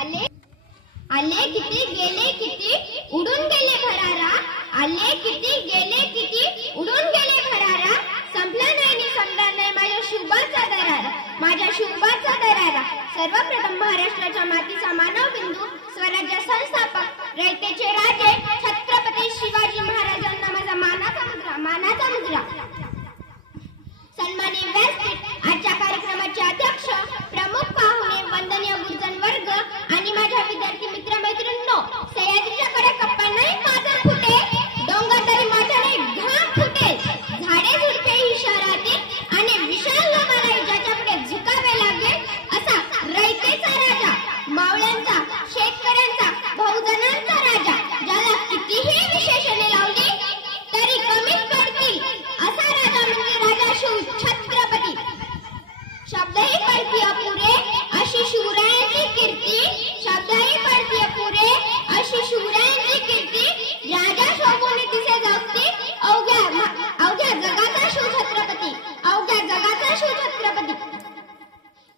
आले आले किती गेले किती उडून गेले भरारा, आले किती गेले किती उडून गेले भरारा, संपला नाही संपला नाही माझ्या शुभाचा दरारा, माझ्या शुभाचा दरारा. सर्वप्रथम महाराष्ट्राच्या मातीचा मानव बिंदू, स्वराज्य संस्थापक रयतेचे राजे छत्रपती शिवाजी महाराजांना माझा मानाचा मुद्रा, मानाचा मुद्रा. सन्माननीय व्यासपीठ, आजच्या कार्यक्रमाचे अध्यक्ष, प्रमुख पाहुणे, वंदनीय गुरुजन वर्ग आणि माझ्या विद्यार्थी मित्र मैत्रिणींनो, सह्याद्रीच्या कडे कप्पा नाही माझा फुटे, डोंगर तरी माझा नाही घाम फुटेल, झाडे झुडपे ही शहरातील आणि विशाल लोकांना ज्याच्या पुढे झुकावे लागेल असा रयतेचा राजा, मावळ्यांचा, शेतकऱ्यांचा, बहुजनांचा राजा, ज्याला कितीही विशेषणे लावली तरी कमीच पडतील असा राजा म्हणजे राजा शिव छत्रपती. शब्दही पडती अपुरे अशी शिवरायांची कीर्ती, शब्दही पडती अपुरे अशी शिवरायांची कीर्ती, राजा शोभून तिचे जगती अवघ्या जगाचा शिव छत्रपती, अवघ्या जगाचा शिव छत्रपती.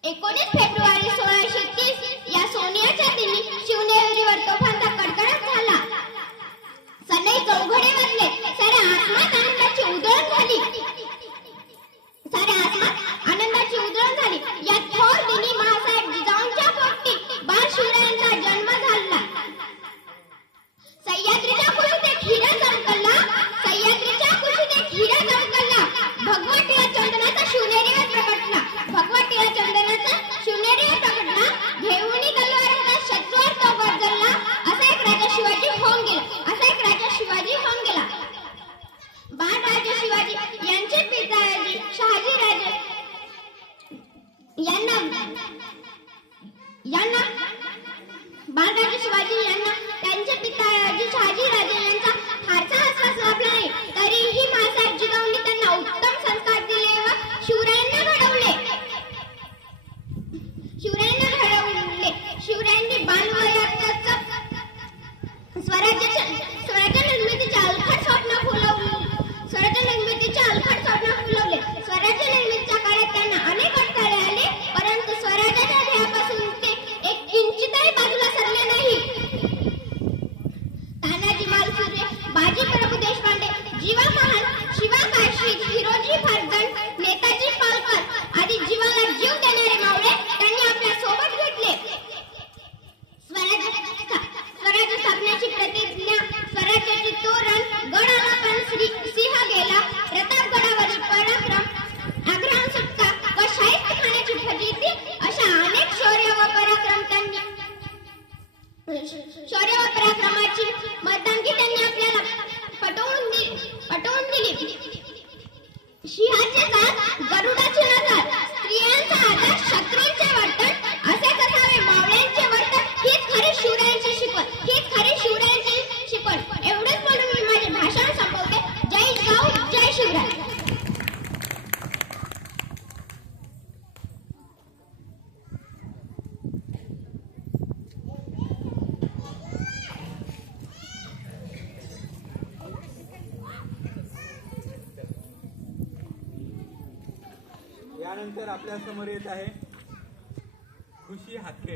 19 फेब्रुवारी 1630 या सोनियाच्या दिनी शिवनेरीवर तोफांचा कडकडाट झाला. सनई चौघडे वाजले, साऱ्या आसमानात आनंदाची उधळण झाली, साऱ्या आसमानात आनंदाची उधळण झाली. या थोर दिनी महासाहेब जिजाऊंच्या पोटी बाळ शिवरायांचा जन्म झाला. सह्याद्रीच्या कुशीत हिरा चमकला, सह्याद्रीच्या कुशीत हिरा चमकला, भगवतीला चंदनाचा शिवनेरीवर प्रकटला, भगवतीला चंदनाचा शिवनेरीवर प्रकटला, घेऊनी तलवारीचा शत्रूवर तो गरजला, असा एक राजा शिवाजी होऊन गेला, असा एक राजा शिवाजी होऊन गेला. बाळराजे शिवाजी यांचे पिताजी शहाजीराजे यांना बाळराजे शिवाजी यांना त्यांचे पिताजी शहाजीराजे यांचा फारसा आसपास लाभला नाही, तरीही महासाहेब जिजाऊंनी त्यांना उत्तम संस्कार दिले व शिवरायांना घडवले. शिवरायांनी बालवयातच स्वराज्य निर्मितीचे अलखड स्वप्न फुलवले. स्वराज्य निर्मितीच्या काळात त्यांना अनेक अडथळे आले, परंतु स्वराज्याच्या ध्येयापासून ते एक किंचितही बाजूला सरले नाही. तानाजी मालुसरे, बाजी प्रभू देशपांडे, जीवा महान, शिवा काशी, हिरोजी फर्जंड, नेताजी पालकर आदी जीवाला जीव देणारे मावळे त्यांनी आपल्या सोबत घेतले. स्वराज्य स्थापनेची प्रतिज्ञा, स्वराज्याची तोरण, गड आला पण सिंह गेला, प्रतापगडावरील पराक्रम, आग्रह सुटका व शाहिस्ते खाण्याची फजिती अशा अनेक शौर्य व पराक्रमाची मर्दानगी त्यांनी आपल्याला पटवून दिली. सिंहाचे दात, गरुडाची नजर, स्त्रियांचा आदर, शत्रूंचे वर्तन असेच असावे मावळ्यांचे वर्तन, हीच खरी शिवरायांची शिकवण, हीच खरी शिवरायांची शिकवण. एवढंच म्हणून मी माझे भाषण संपवते. जय जिजाऊ, जय शिवराय. यानंतर आपल्या समोर येत आहे खुशी हातके.